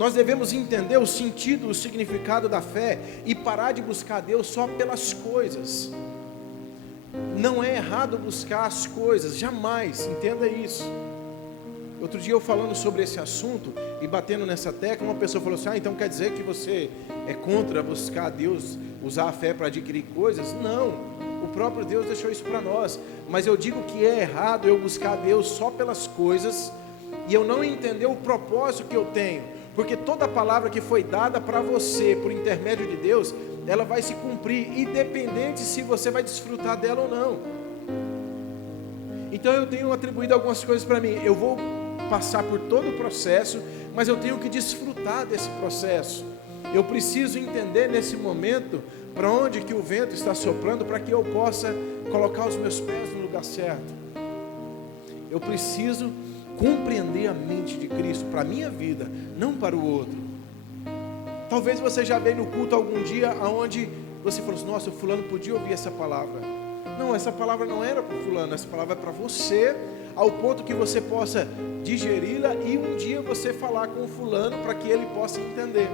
Nós devemos entender o sentido, o significado da fé e parar de buscar Deus só pelas coisas. Não é errado buscar as coisas, jamais, entenda isso. Outro dia eu falando sobre esse assunto e batendo nessa tecla, uma pessoa falou assim: então quer dizer que você é contra buscar a Deus, usar a fé para adquirir coisas? Não, o próprio Deus deixou isso para nós. Mas eu digo que é errado eu buscar a Deus só pelas coisas e eu não entender o propósito que eu tenho, porque toda palavra que foi dada para você por intermédio de Deus, ela vai se cumprir, independente se você vai desfrutar dela ou não. Então eu tenho atribuído algumas coisas para mim. Eu vou passar por todo o processo, mas eu tenho que desfrutar desse processo. Eu preciso entender nesse momento para onde que o vento está soprando, para que eu possa colocar os meus pés no lugar certo. Eu preciso compreender a mente de Cristo para a minha vida, não para o outro. Talvez você já veio no culto algum dia onde você falou assim: nossa, o fulano podia ouvir essa palavra. Não, essa palavra não era para o fulano, essa palavra é para você, ao ponto que você possa digeri-la e um dia você falar com o fulano para que ele possa entender.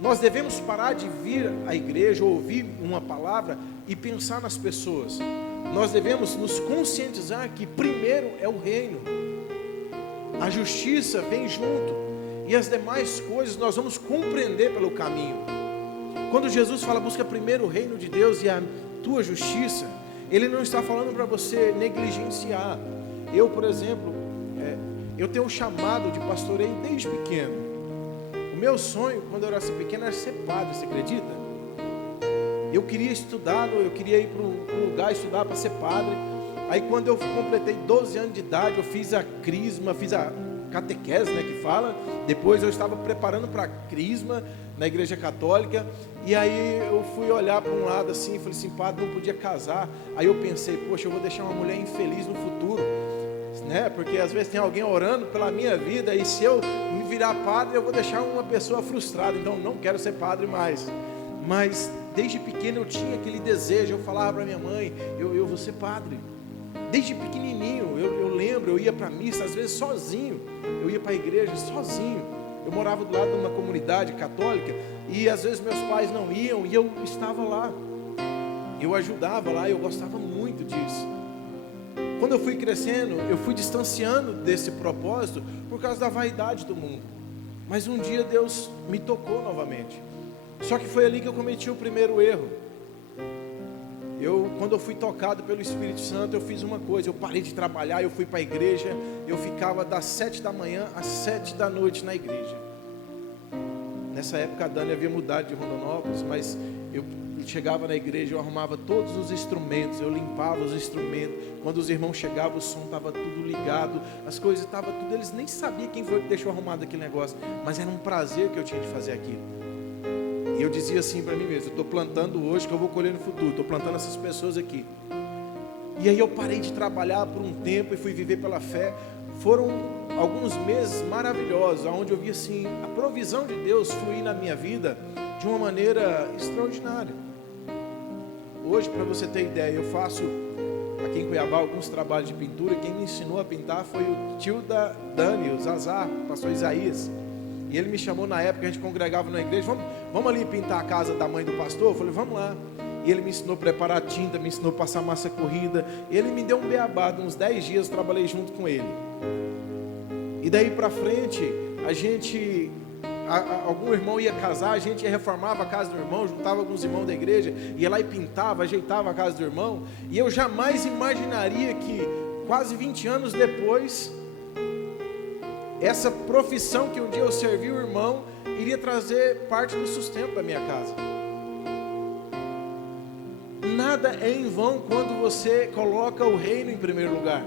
Nós devemos parar de vir à igreja ou ouvir uma palavra e pensar nas pessoas. Nós devemos nos conscientizar que primeiro é o reino. A justiça vem junto e as demais coisas nós vamos compreender pelo caminho. Quando Jesus fala busca primeiro o reino de Deus e a tua justiça, Ele não está falando para você negligenciar. Eu, por exemplo, eu tenho um chamado de pastoreio desde pequeno. O meu sonho, quando eu era pequeno, era ser padre, você acredita? Eu queria estudar, eu queria ir para um lugar estudar para ser padre. Aí quando eu completei 12 anos de idade, eu fiz a crisma, fiz a catequese, né, que fala. Depois eu estava preparando para a crisma na igreja católica. E aí eu fui olhar para um lado assim, falei assim: padre, não podia casar. Aí eu pensei: poxa, eu vou deixar uma mulher infeliz no futuro, né? Porque às vezes tem alguém orando pela minha vida, e se eu me virar padre, eu vou deixar uma pessoa frustrada. Então não quero ser padre mais. Mas desde pequeno eu tinha aquele desejo. Eu falava para minha mãe: eu vou ser padre. Desde pequenininho, eu lembro, eu ia para a missa, às vezes sozinho, eu ia para a igreja sozinho. Eu morava do lado de uma comunidade católica, e às vezes meus pais não iam, e eu estava lá. Eu ajudava lá, eu gostava muito disso. Quando eu fui crescendo, eu fui distanciando desse propósito, por causa da vaidade do mundo. Mas um dia Deus me tocou novamente. Só que foi ali que eu cometi o primeiro erro. Quando eu fui tocado pelo Espírito Santo, eu fiz uma coisa: eu parei de trabalhar, eu fui para a igreja, eu ficava das 7 da manhã às 7 da noite na igreja. Nessa época a Dani havia mudado de Rondonópolis, mas eu chegava na igreja, eu arrumava todos os instrumentos, eu limpava os instrumentos. Quando os irmãos chegavam, o som estava tudo ligado, as coisas estavam tudo, eles nem sabiam quem foi que deixou arrumado aquele negócio, mas era um prazer que eu tinha de fazer aquilo. E eu dizia assim para mim mesmo: eu estou plantando hoje que eu vou colher no futuro, estou plantando essas pessoas aqui. E aí eu parei de trabalhar por um tempo e fui viver pela fé. Foram alguns meses maravilhosos, onde eu vi assim a provisão de Deus fluir na minha vida de uma maneira extraordinária. Hoje, para você ter ideia, eu faço aqui em Cuiabá alguns trabalhos de pintura. Quem me ensinou a pintar foi o tio da Dani, o Zazá, o pastor Isaías. E ele me chamou na época, a gente congregava na igreja: vamos ali pintar a casa da mãe do pastor? Eu falei: vamos lá. E ele me ensinou a preparar tinta, me ensinou a passar massa corrida. Ele me deu um beabá, de uns 10 dias eu trabalhei junto com ele. E daí para frente, algum irmão ia casar, a gente reformava a casa do irmão, juntava alguns irmãos da igreja, ia lá e pintava, ajeitava a casa do irmão. E eu jamais imaginaria que quase 20 anos depois, essa profissão que um dia eu servi o irmão, iria trazer parte do sustento da minha casa. Nada é em vão quando você coloca o reino em primeiro lugar.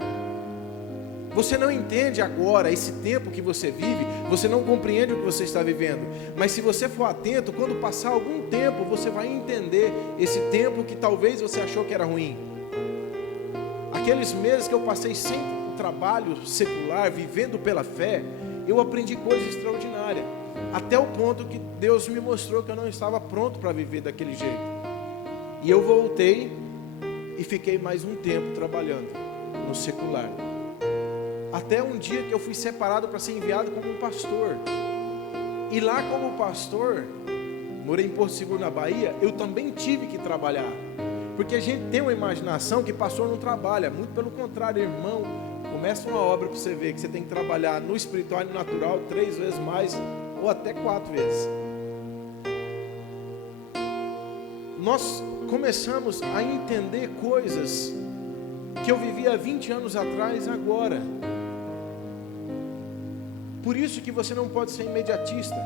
Você não entende agora esse tempo que você vive, você não compreende o que você está vivendo, mas se você for atento, quando passar algum tempo, você vai entender esse tempo que talvez você achou que era ruim. Aqueles meses que eu passei sem trabalho secular, vivendo pela fé, eu aprendi coisas extraordinárias, até o ponto que Deus me mostrou que eu não estava pronto para viver daquele jeito. E eu voltei e fiquei mais um tempo trabalhando no secular, até um dia que eu fui separado para ser enviado como um pastor. E lá como pastor, morei em Porto Seguro, na Bahia, eu também tive que trabalhar. Porque a gente tem uma imaginação que pastor não trabalha. Muito pelo contrário, irmão. Começa uma obra para você ver que você tem que trabalhar no espiritual e no natural 3 vezes mais, ou até 4 vezes. Nós começamos a entender coisas que eu vivia há 20 anos atrás, agora. Por isso que você não pode ser imediatista.